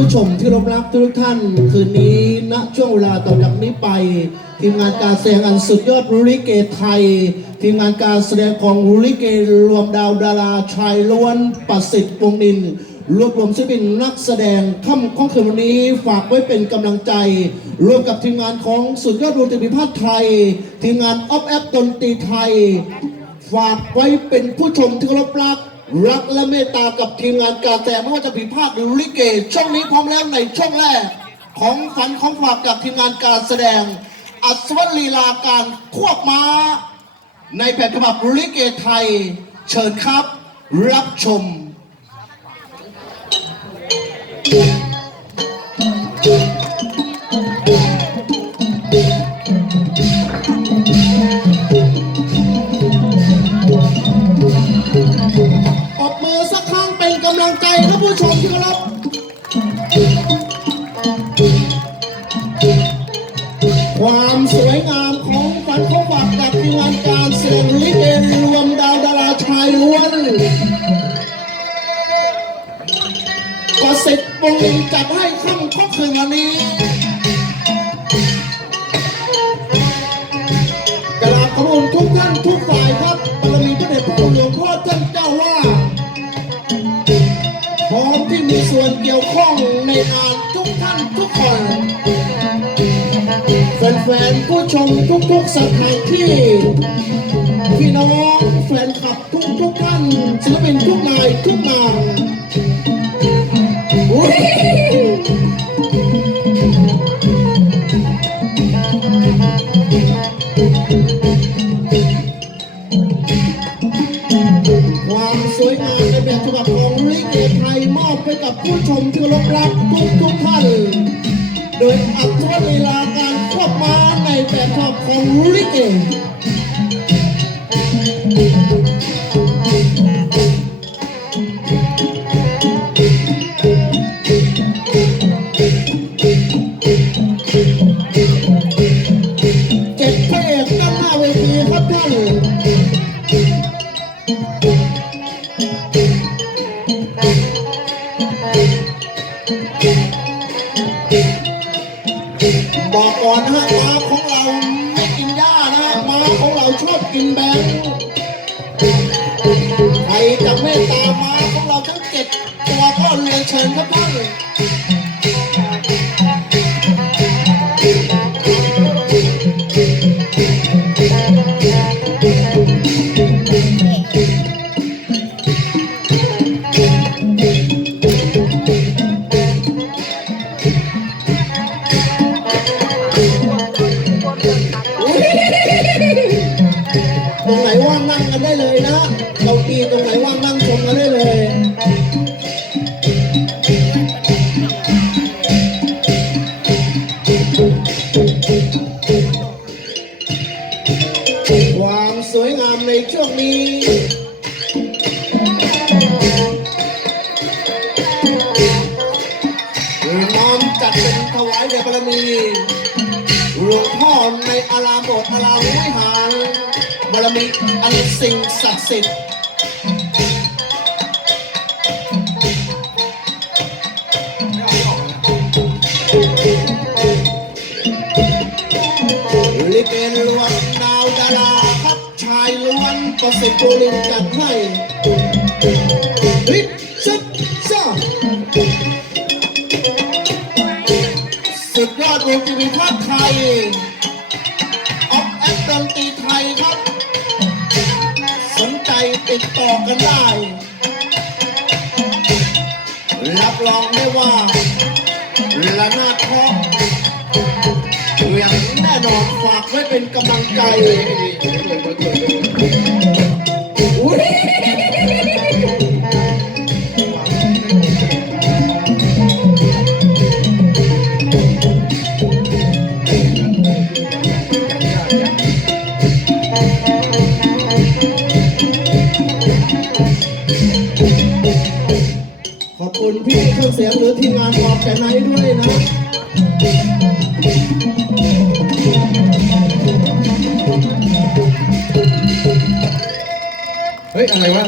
ผู้ชมที่รับรักทุกท่าน คืนนี้ณช่วงเวลาต่อจากนี้ไป ทีมงานการแสดงอันสุดยอดลิเกไทย ทีมงานการแสดงของลิเกรวมดาวดาราชายล้วนประสิทธิ์วงนินรวบรวมศิลปินนักแสดงค่ำของคืนวันนี้ฝากไว้เป็นกำลังใจ ร่วมกับทีมงานของสุดยอดดนตรีพิพาทไทย ทีมงานออฟแอปดนตรีไทย ฝากไว้เป็นผู้ชมที่เคารพรัก รักและเมตตากับทีมงานการแต่ไม่ว่าจะผิดพลาดหรือลิเก ช่องนี้พร้อมแล้วในช่องแรก ของฝันของฝากกับทีมงานการแสดง อัศวลีลาการควบม้า ในแผ่นฉบับลิเกไทย เชิญครับ รับชมำลังใจครับผู้ชมที่เคารพความสวยงามของฝันเขาฝากกับทีมงานการเสดงลิเกรวมดาวดาราชายล้วนประสิทธิ์วงศ์ลิงจัดให้ค่ำค่ำคืนวันนี้ ส่วนเกี่ยวข้องในงานทุกท่านทุกคนแฟนๆผู้ชมทุกๆสถานที่ พี่น้องแฟนคลับทุกๆท่านศิลปินทุกนายทุกนามอุ๊ยความสวยงาม อบให้กับผู้ชมที่เคารพรักทุกทุกท่าน โดยอัตวลีลาการควบม้าในแบบฉบับของลิเกเจ็ดพระเอกด้านหน้าเวทีครับท่าน บอกก่อนนะฮะม้าของเราไม่กินหญ้านะฮะม้าของเราชอบกินแบงค์ใครจะเมตตาม้าของเราทั้งเจ็ดตัวก็เรียนเชิญครับท่านางนั่งกันได้เลยนะเก้าอี้ตรงไหนว่างนั่งชมกันได้เลยความสวยงามในช่วงนี้น้อมจัดเป็นถวายแด่บารมี บารมีอันสิ่งศักดิ์สิทธิ์ลิเกนล้วนดาวดาราครับชายล้วนประสิทธิ์โกลินจัดให้ฮิตซัดซ่าสุดยอดวงจิตวิภาคไทย ติดต่อกันได้ รับรองได้ว่าละนาดเคราะอย่างแน่นอนฝากไว้เป็นกำลังใจอุ๊ย คุณพี่เครื่องเสียงหรือทีมงานขอบแต่ไหนด้วยนะเฮ้ย อะไรวะ